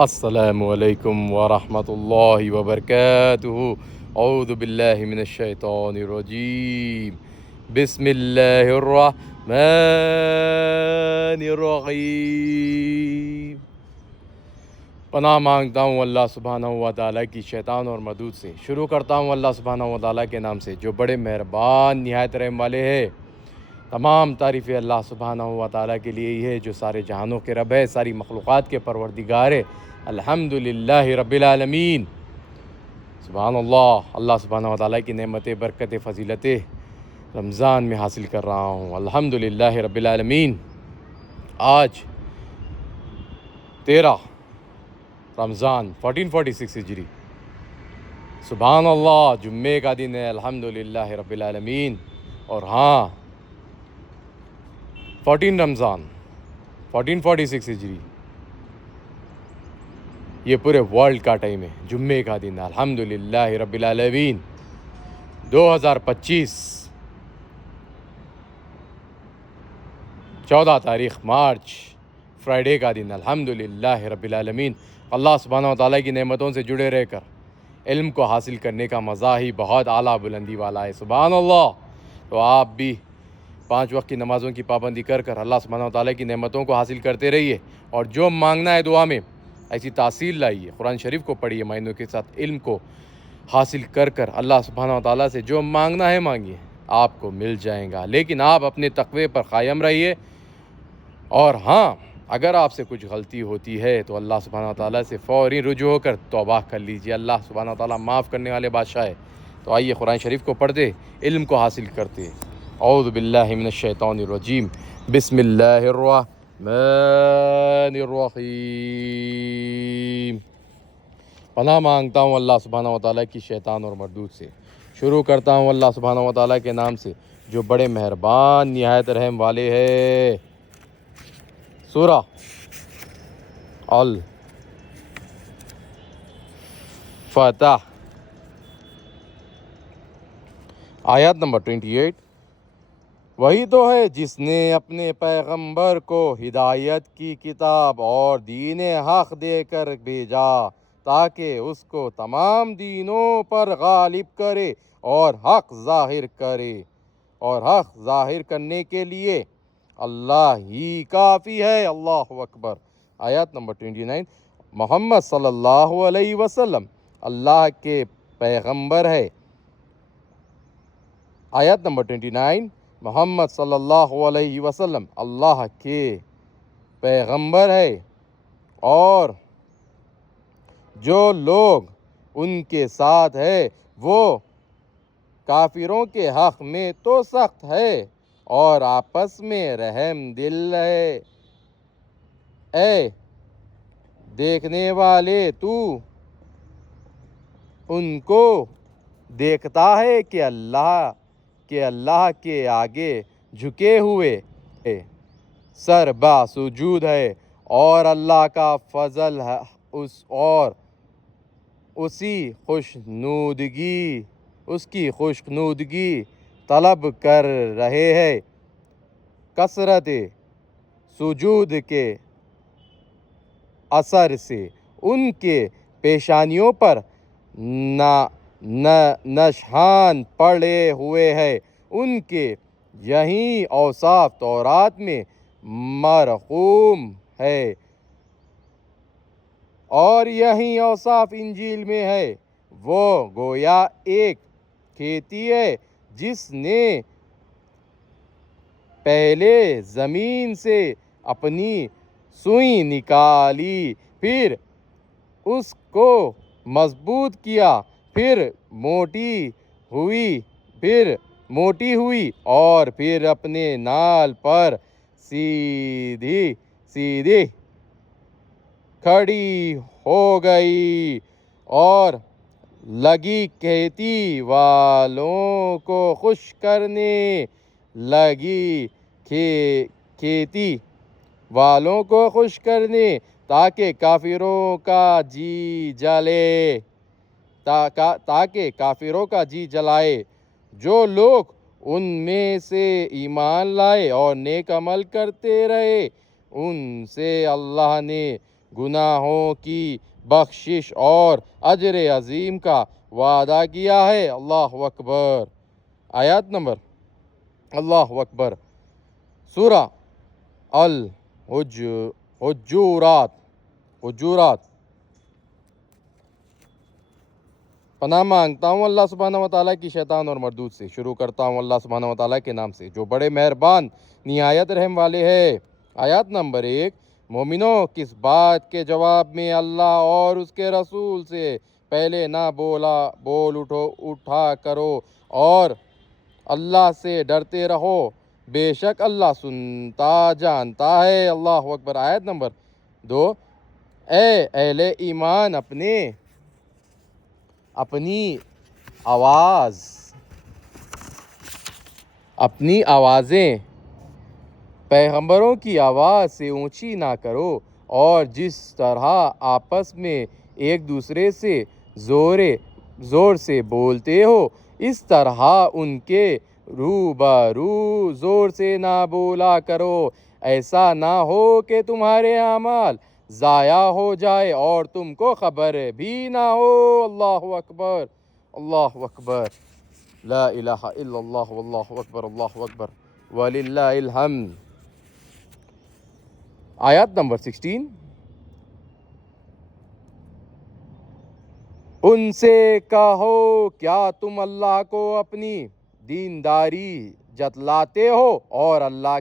السلام علیکم ورحمۃ اللہ وبرکاتہ۔ اعوذ باللہ من الشیطان الرجیم، بسم اللہ الرحمن الرحیم۔ پناہ مانگتا ہوں اللہ سبحانہ و تعالیٰ کی شیطان اور مردود سے۔ شروع کرتا ہوں اللہ سبحانہ و تعالیٰ کے نام سے جو بڑے مہربان نہایت رحم والے ہے۔ تمام تعریفیں اللہ سبحانہ و تعالیٰ کے لیے ہی ہے جو سارے جہانوں کے رب ہے، ساری مخلوقات کے پروردگار ہے۔ الحمدللہ رب العالمین۔ سبحان اللہ، اللہ سبحانہ و تعالیٰ کی نعمت برکت فضیلت رمضان میں حاصل کر رہا ہوں، الحمدللہ رب العالمین۔ آج 13 رمضان 1446 ہجری، سبحان اللہ، جمعے کا دن ہے، الحمدللہ رب العالمین۔ اور ہاں 14 رمضان 1446 ہجری، یہ پورے ورلڈ کا ٹائم ہے، جمعے کا دن، الحمدللہ رب العالمین۔ 2025 14 تاریخ مارچ، فرائیڈے کا دن، الحمدللہ رب العالمین۔ اللہ سبحانہ و تعالیٰ کی نعمتوں سے جڑے رہ کر علم کو حاصل کرنے کا مزہ ہی بہت اعلیٰ بلندی والا ہے، سبحان اللہ۔ تو آپ بھی 5 وقت کی نمازوں کی پابندی کر کر اللہ سبحانہ و تعالیٰ کی نعمتوں کو حاصل کرتے رہیے، اور جو مانگنا ہے دعا میں ایسی تاثیر لائیے، قرآن شریف کو پڑھیے معنوں کے ساتھ، علم کو حاصل کر کر اللہ سبحانہ و تعالیٰ سے جو مانگنا ہے مانگیے، آپ کو مل جائے گا۔ لیکن آپ اپنے تقوی پر قائم رہیے، اور ہاں اگر آپ سے کچھ غلطی ہوتی ہے تو اللہ سبحانہ و تعالیٰ سے فوری رجوع ہو کر توبہ کر لیجیے، اللہ سبحانہ و تعالیٰ معاف کرنے والے بادشاہ ہے۔ تو آئیے قرآن شریف کو پڑھتے، علم کو حاصل کرتے۔ اعوذ باللہ من الشیطان الرجیم، بسم اللہ الرحمن الرحیم۔ پناہ مانگتا ہوں اللہ سبحانہ و تعالیٰ کی شیطان اور مردود سے۔ شروع کرتا ہوں اللہ سبحانہ و تعالیٰ کے نام سے جو بڑے مہربان نہایت رحم والے ہے۔ سورہ الفتح، آیات نمبر 28۔ وہی تو ہے جس نے اپنے پیغمبر کو ہدایت کی کتاب اور دین حق دے کر بھیجا تاکہ اس کو تمام دینوں پر غالب کرے اور حق ظاہر کرنے کے لیے اللہ ہی کافی ہے، اللہ اکبر۔ آیات نمبر 29۔ محمد صلی اللہ علیہ وسلم اللہ کے پیغمبر ہے۔ آیت نمبر 29۔ محمد صلی اللہ علیہ وسلم اللہ کے پیغمبر ہے، اور جو لوگ ان کے ساتھ ہے وہ کافروں کے حق میں تو سخت ہے اور آپس میں رحم دل ہے۔ اے دیکھنے والے، تو ان کو دیکھتا ہے کہ اللہ کے آگے جھکے ہوئے سر باسجود ہے، اور اللہ کا فضل ہے اور اس کی خوشنودگی طلب کر رہے ہیں۔ کثرت سجود کے اثر سے ان کے پیشانیوں پر نشان پڑے ہوئے ہیں۔ ان کے یہی اوصاف تورات میں مرقوم ہے، اور یہی اوصاف انجیل میں ہے۔ وہ گویا ایک کھیتی ہے جس نے پہلے زمین سے اپنی سوئی نکالی، پھر اس کو مضبوط کیا، پھر موٹی ہوئی اور پھر اپنے نال پر سیدھی کھڑی ہو گئی، اور لگی کھیتی والوں کو خوش کرنے تاکہ کافروں کا جی جلائے۔ جو لوگ ان میں سے ایمان لائے اور نیک عمل کرتے رہے ان سے اللہ نے گناہوں کی بخشش اور اجر عظیم کا وعدہ کیا ہے۔ اللہ اکبر۔ آیات نمبر، اللہ اکبر، سورہ حجورات۔ پناہ مانگتا ہوں اللہ سبحانہ و تعالیٰ کی شیطان اور مردود سے۔ شروع کرتا ہوں اللہ سبحانہ و تعالیٰ کے نام سے جو بڑے مہربان نہایت رحم والے ہے۔ آیات نمبر 1، مومنوں، کس بات کے جواب میں اللہ اور اس کے رسول سے پہلے نہ بول اٹھا کرو اور اللہ سے ڈرتے رہو، بے شک اللہ سنتا جانتا ہے۔ اللہ اکبر۔ آیت نمبر 2، اے اہل ایمان، اپنی آوازیں پیغمبروں کی آواز سے اونچی نہ کرو، اور جس طرح آپس میں ایک دوسرے سے زور سے بولتے ہو، اس طرح ان کے روبرو زور سے نہ بولا کرو، ایسا نہ ہو کہ تمہارے اعمال ضائع ہو جائے اور تم کو خبر بھی نہ ہو۔ اللہ اکبر، اللہ اکبر، لا الہ الا اللہ واللہ اکبر، اللہ اکبر وللہ الحمد۔ آیات نمبر 16، ان سے کہو کیا تم اللہ کو اپنی دینداری جتلاتے ہو اور اللہ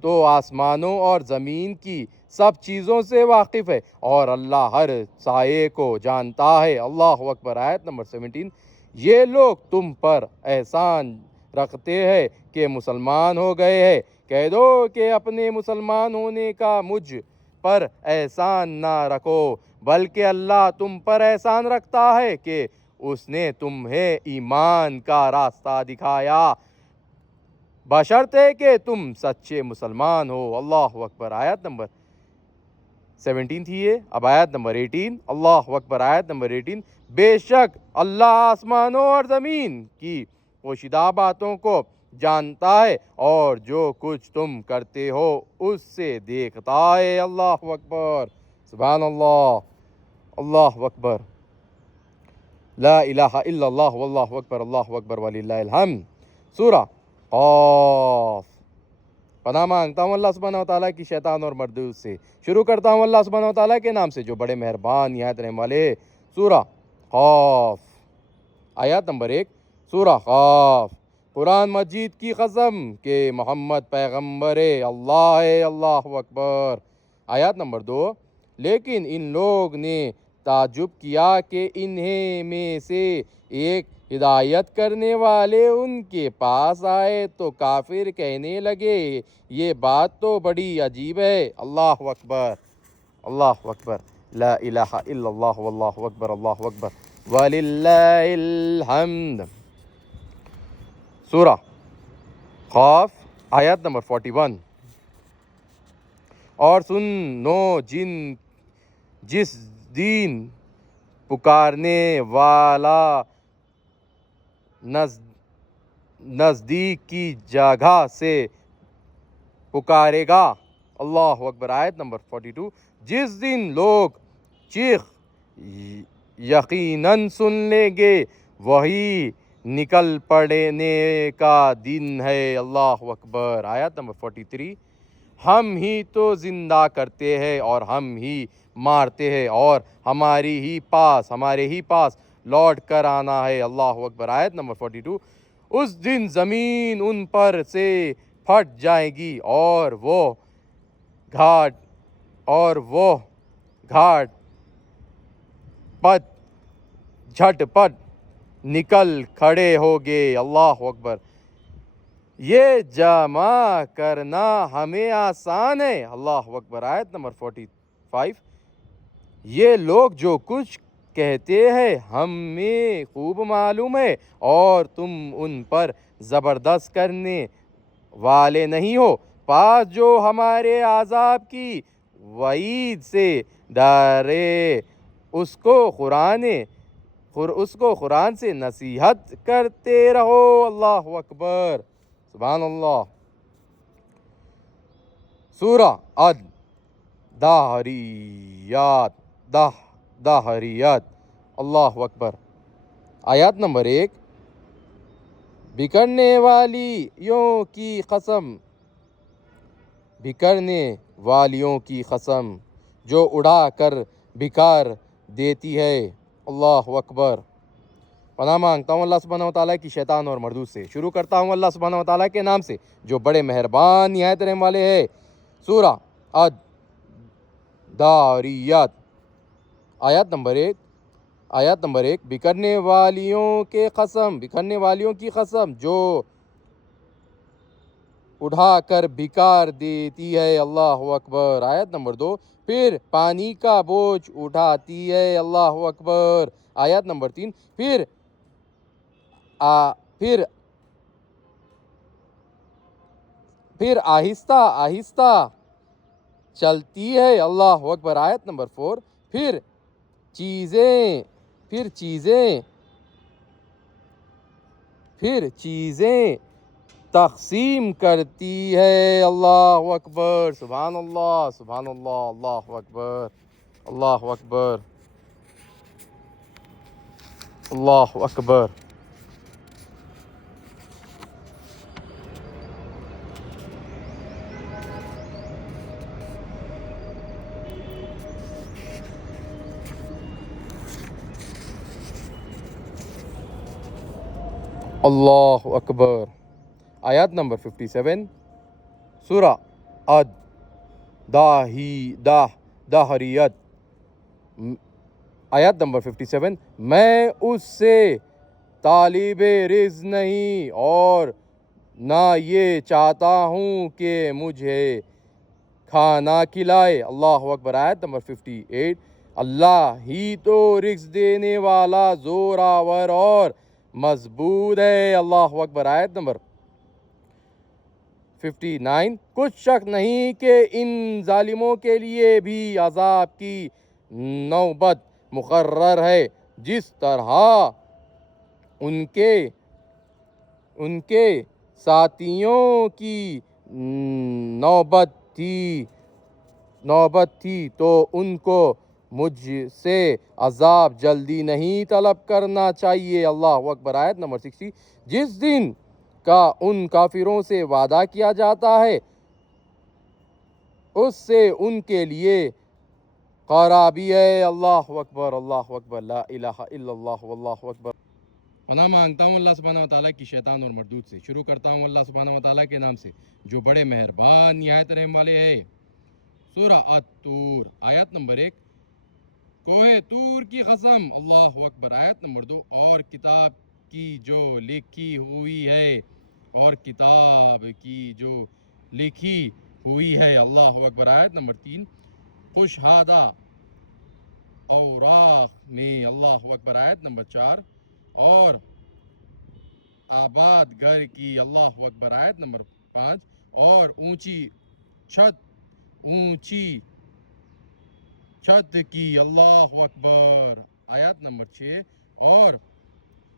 تو آسمانوں اور زمین کی سب چیزوں سے واقف ہے اور اللہ ہر سائے کو جانتا ہے۔ اللہ اکبر۔ آیت نمبر 17، یہ لوگ تم پر احسان رکھتے ہیں کہ مسلمان ہو گئے ہیں، کہہ دو کہ اپنے مسلمان ہونے کا مجھ پر احسان نہ رکھو، بلکہ اللہ تم پر احسان رکھتا ہے کہ اس نے تمہیں ایمان کا راستہ دکھایا، بشرطے کہ تم سچے مسلمان ہو۔ اللہ اکبر۔ آیت نمبر 17 تھی یہ، اب آیت نمبر 18، اللہ اکبر۔ آیت نمبر 18، بے شک اللہ آسمانوں اور زمین کی پوشیدہ باتوں کو جانتا ہے اور جو کچھ تم کرتے ہو اس سے دیکھتا ہے۔ اللہ اکبر، سبحان اللہ، اللہ اکبر، لا الہ الا اللہ واللہ اکبر، اللہ اکبر وللہ الحمد۔ سورہ قاف۔ پناہ مانگتا ہوں اللہ سبحانہ و تعالیٰ کی شیطان اور مردود سے۔ شروع کرتا ہوں اللہ سبحانہ و تعالیٰ کے نام سے جو بڑے مہربان نہایت رحم والے ہے۔ سورہ قاف۔ آیات نمبر 1، سورہ قاف۔ قرآن مجید کی قسم کہ محمد پیغمبر اللہ ہے۔ اللہ اکبر۔ آیات نمبر 2، لیکن ان لوگ نے تعجب کیا کہ انہیں میں سے ایک ہدایت کرنے والے ان کے پاس آئے تو کافر کہنے لگے یہ بات تو بڑی عجیب ہے۔ اللہ اکبر، اللہ اکبر، لا الہ الا اللہ واللہ اکبر، اللہ اکبر وللہ الحمد۔ سورہ قاف۔ آیت نمبر 41، اور سنو جس دن پکارنے والا نزدیک کی جگہ سے پکارے گا۔ اللہ اکبر۔ آیت نمبر 42، جس دن لوگ چیخ یقیناً سن لیں گے وہی نکل پڑنے کا دن ہے۔ اللہ اکبر۔ آیت نمبر 43، ہم ہی تو زندہ کرتے ہیں اور ہم ہی مارتے ہیں اور ہمارے ہی پاس لوٹ کر آنا ہے۔ اللہ اکبر۔ آیت نمبر 42، اس دن زمین ان پر سے پھٹ جائے گی اور وہ گھاٹ جھٹ پٹ نکل کھڑے ہوگے۔ اللہ اکبر۔ یہ جمع کرنا ہمیں آسان ہے۔ اللہ اکبر۔ آیت نمبر 45، یہ لوگ جو کچھ کہتے ہیں ہمیں خوب معلوم ہے اور تم ان پر زبردست کرنے والے نہیں ہو، پس جو ہمارے عذاب کی وعید سے ڈرے اس کو قرآن سے نصیحت کرتے رہو۔ اللہ اکبر، سبحان اللہ۔ سورہ عد داہریات داہریات اللہ اکبر۔ آیات نمبر 1، بکھرنے والیوں کی قسم، بکھرنے والیوں کی قسم جو اڑا کر بکھار دیتی ہے، اللہ اکبر۔ پناہ مانگتا ہوں اللہ سبحانہ وتعالیٰ کی شیطان اور مردود سے۔ شروع کرتا ہوں اللہ سبحانہ وتعالیٰ کے نام سے جو بڑے مہربان نہایت رحم والے ہے۔ سورہ عد داریات آیات نمبر 1، بکھرنے والیوں کی قسم جو اٹھا کر بکھار دیتی ہے، اللہ اکبر۔ آیت نمبر 2، پھر پانی کا بوجھ اٹھاتی ہے، اللہ اکبر۔ آیت نمبر 3، پھر آہستہ آہستہ چلتی ہے، اللہ اکبر۔ آیت نمبر 4، پھر چیزیں تقسیم کرتی ہے، اللہ اکبر۔ سبحان اللہ، سبحان اللہ، اللہ اکبر، اللہ اکبر، اللہ اکبر۔ اللہ اکبر۔ آیات نمبر 57، سورہ عد داہریات آیات نمبر 57، میں اس سے طالب رزق نہیں اور نہ یہ چاہتا ہوں کہ مجھے کھانا کھلائے، اللہ اکبر۔ آیت نمبر 58، اللہ ہی تو رزق دینے والا زوراور اور مضبوط ہے، اللہ اکبر۔ آیت نمبر 59، کچھ شک نہیں کہ ان ظالموں کے لیے بھی عذاب کی نوبت مقرر ہے، جس طرح ان کے ساتھیوں کی نوبت تھی تو ان کو مجھ سے عذاب جلدی نہیں طلب کرنا چاہیے، اللہ اکبر۔ آیت نمبر 60، جس دن کا ان کافروں سے وعدہ کیا جاتا ہے اس سے ان کے لیے قرابی ہے، اللہ اکبر، اللہ اکبر، لا الہ الا اللہ واللہ اکبر۔ پناہ مانگتا ہوں اللہ سبحانہ وتعالیٰ کی شیطان اور مردود سے۔ شروع کرتا ہوں اللہ سبحانہ وتعالیٰ کے نام سے جو بڑے مہربان نہایت رحم والے ہے۔ سورہ الطور آیت نمبر 1، کوہ طور کی قسم، اللہ اکبر۔ آیت نمبر 2، اور کتاب کی جو لکھی ہوئی ہے، اللہ اکبر۔ آیت نمبر 3، کشادہ اوراق میں، اللہ اکبر۔ آیت نمبر 4، اور آباد گھر کی، اللہ اکبر۔ آیت نمبر 5، اور اونچی چھت کی، اللہ اکبر۔ آیت نمبر 6، اور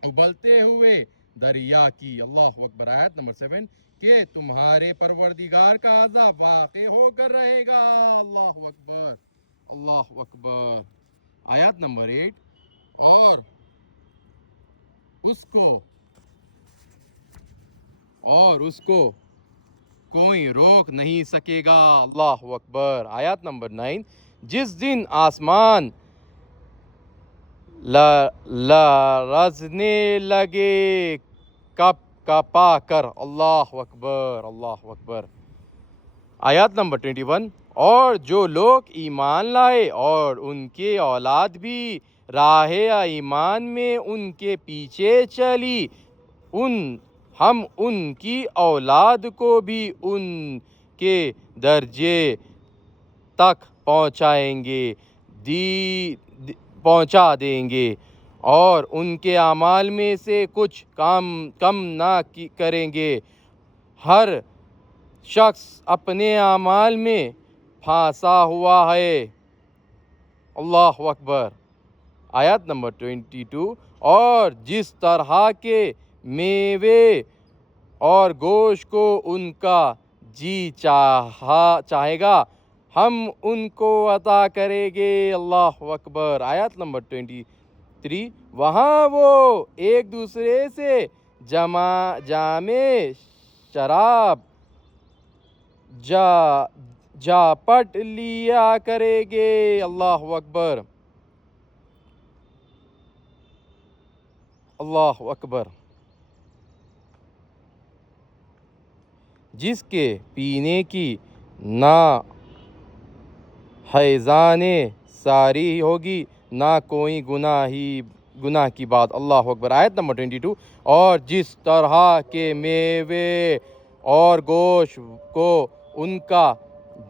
ابلتے ہوئے دریا کی، اللہ اکبر۔ آیت نمبر 7، کہ تمہارے پروردگار کا عذاب واقع ہو کر رہے گا، اللہ اکبر، اللہ اکبر۔ آیت نمبر 8، اور اس کو کوئی روک نہیں سکے گا، اللہ اکبر۔ آیت نمبر 9، جس دن آسمان لرزنے لگے کپا کر، اللہ اکبر، اللہ اکبر۔ آیت نمبر 21، اور جو لوگ ایمان لائے اور ان کے اولاد بھی راہ ایمان میں ان کے پیچھے چلی، ہم ان کی اولاد کو بھی ان کے درجے تک پہنچا دیں گے اور ان کے اعمال میں سے کچھ کم نہ کریں گے۔ ہر شخص اپنے اعمال میں پھنسا ہوا ہے، اللہ اکبر۔ آیت نمبر 22، اور جس طرح کے میوے اور گوشت کو ان کا جی چاہے گا ہم ان کو عطا کریں گے۔ اللہ اکبر۔ آیت نمبر 23، وہاں وہ ایک دوسرے سے جام شراب جا پٹ لیا کریں گے۔ اللہ اکبر، اللہ اکبر۔ جس کے پینے کی نہ حیزان ساری ہوگی نہ کوئی گناہ کی بات۔ اللہ اکبر۔ آیت نمبر 22، اور جس طرح کے میوے اور گوشت کو ان کا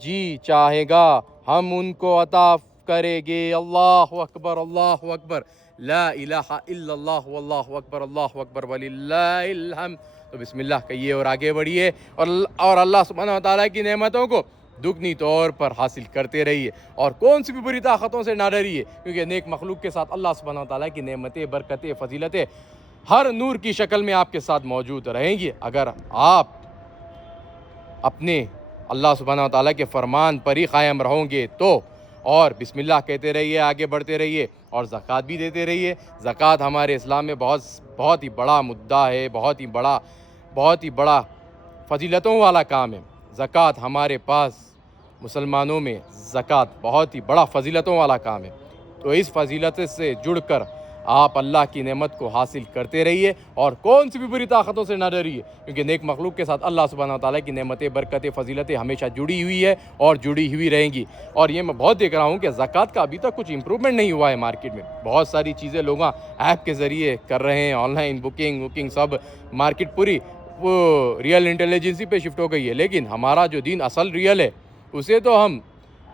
جی چاہے گا ہم ان کو عطا کریں گے۔ اللہ اکبر، اللہ اکبر، لا الہ الا اللہ واللہ اکبر، اللہ اکبر وللہ الحمد۔ تو بسم اللہ کہیے اور آگے بڑھیے اور اللہ سبحانہ و تعالیٰ کی نعمتوں کو دگنی طور پر حاصل کرتے رہیے، اور کون سی بھی بری طاقتوں سے نہ ڈریے، کیونکہ نیک مخلوق کے ساتھ اللہ سبحانہ و تعالیٰ کی نعمتیں، برکتیں، فضیلتیں ہر نور کی شکل میں آپ کے ساتھ موجود رہیں گی اگر آپ اپنے اللہ سبحانہ و تعالیٰ کے فرمان پر ہی قائم رہوں گے تو۔ اور بسم اللہ کہتے رہیے، آگے بڑھتے رہیے، اور زکوٰۃ بھی دیتے رہیے۔ زکوٰۃ ہمارے اسلام میں بہت ہی بڑا مدعا ہے، بہت ہی بڑا فضیلتوں والا کام ہے۔ زکوٰۃ ہمارے پاس مسلمانوں میں زکوٰۃ بہت ہی بڑا فضیلتوں والا کام ہے، تو اس فضیلت سے جڑ کر آپ اللہ کی نعمت کو حاصل کرتے رہیے اور کون سی بھی بری طاقتوں سے نہ ڈریے، کیونکہ نیک مخلوق کے ساتھ اللہ سبحانہ و تعالیٰ کی نعمتیں، برکتیں، فضیلتیں ہمیشہ جڑی ہوئی ہے اور جڑی ہوئی رہیں گی۔ اور یہ میں بہت دیکھ رہا ہوں کہ زکوٰۃ کا ابھی تک کچھ امپرومنٹ نہیں ہوا ہے مارکیٹ میں۔ بہت ساری چیزیں لوگ ایپ کے ذریعے کر رہے ہیں، on line booking sub, market پوری وہ ریئل انٹیلیجنسی پہ شفٹ ہو گئی ہے، لیکن ہمارا جو دین اصل ریئل ہے اسے تو ہم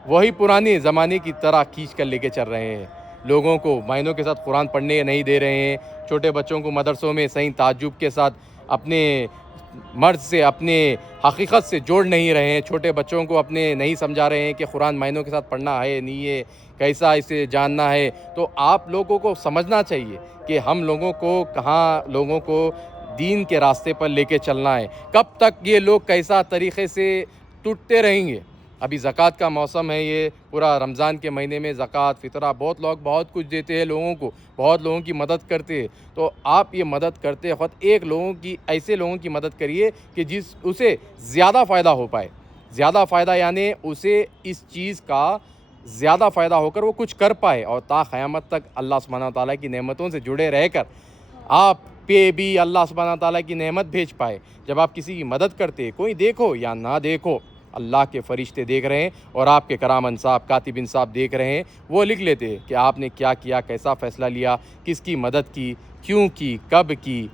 وہی پرانے زمانے کی طرح کھینچ کر لے کے چل رہے ہیں۔ لوگوں کو مائنوں کے ساتھ قرآن پڑھنے نہیں دے رہے ہیں، چھوٹے بچوں کو مدرسوں میں صحیح تعجب کے ساتھ اپنے مرض سے، اپنے حقیقت سے جوڑ نہیں رہے ہیں، چھوٹے بچوں کو اپنے نہیں سمجھا رہے ہیں کہ قرآن مائنوں کے ساتھ پڑھنا ہے نہیں ہے، کیسا اسے جاننا ہے۔ تو آپ لوگوں کو سمجھنا چاہیے کہ ہم لوگوں کو دین کے راستے پر لے کے چلنا ہے۔ کب تک یہ لوگ کیسا طریقے سے ٹوٹتے رہیں گے؟ ابھی زکوٰۃ کا موسم ہے، یہ پورا رمضان کے مہینے میں زکوٰۃ، فطرہ، بہت لوگ بہت کچھ دیتے ہیں لوگوں کو، بہت لوگوں کی مدد کرتے ہیں۔ تو آپ یہ مدد کرتے وقت ایسے لوگوں کی مدد کریے کہ اسے زیادہ فائدہ ہو پائے۔ زیادہ فائدہ یعنی اسے اس چیز کا زیادہ فائدہ ہو کر وہ کچھ کر پائے، اور تا قیامت تک اللہ سبحانہ و تعالیٰ کی نعمتوں سے جڑے رہ کر آپ پہ بھی اللہ سبحانہ و تعالیٰ کی نعمت بھیج پائے۔ جب آپ کسی کی مدد کرتے، کوئی دیکھو یا نہ دیکھو، اللہ کے فرشتے دیکھ رہے ہیں اور آپ کے کرام انصاف، کاتب انصاف دیکھ رہے ہیں، وہ لکھ لیتے کہ آپ نے کیا کیا، کیسا فیصلہ لیا، کس کی مدد کی، کیوں کی، کب کی،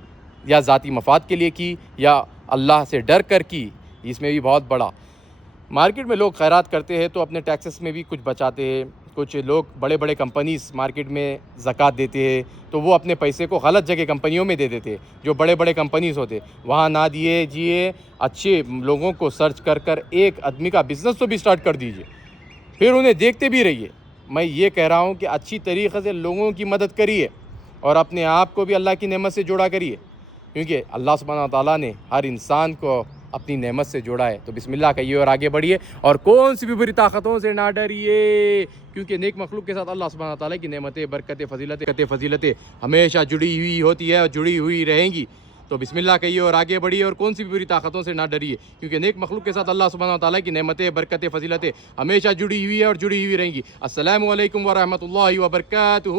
یا ذاتی مفاد کے لیے کی یا اللہ سے ڈر کر کی۔ اس میں بھی بہت بڑا مارکیٹ میں لوگ خیرات کرتے ہیں تو اپنے ٹیکسز میں بھی کچھ بچاتے ہیں۔ کچھ لوگ بڑے بڑے کمپنیز مارکیٹ میں زکوٰۃ دیتے ہیں تو وہ اپنے پیسے کو غلط جگہ کمپنیوں میں دے دیتے، جو بڑے بڑے کمپنیز ہوتے وہاں نہ دیجیے، اچھے لوگوں کو سرچ کر ایک آدمی کا بزنس تو بھی سٹارٹ کر دیجیے، پھر انہیں دیکھتے بھی رہیے۔ میں یہ کہہ رہا ہوں کہ اچھی طریقے سے لوگوں کی مدد کریے اور اپنے آپ کو بھی اللہ کی نعمت سے جوڑا کریے، کیونکہ اللہ سبحانہ و تعالیٰ نے ہر انسان کو اپنی نعمت سے جوڑا ہے۔ تو بسم اللہ کہیے اور آگے بڑھیے اور کون سی بھی بری طاقتوں سے نہ ڈریے، کیونکہ نیک مخلوق کے ساتھ اللہ سبحانہ تعالیٰ کی نعمتیں، برکتیں، فضیلتیں ہمیشہ جڑی ہوئی ہوتی ہے اور جڑی ہوئی رہیں گی۔ تو بسم اللہ کہیے اور آگے بڑھیے اور کون سی بھی بری طاقتوں سے نہ ڈریے، کیونکہ نیک مخلوق کے ساتھ اللہ سبحانہ تعالیٰ کی نعمتیں، برکتیں، فضیلتیں ہمیشہ جڑی ہوئی ہے اور جڑی ہوئی رہیں گی۔ السلام علیکم ورحمۃ اللہ وبرکاتہ۔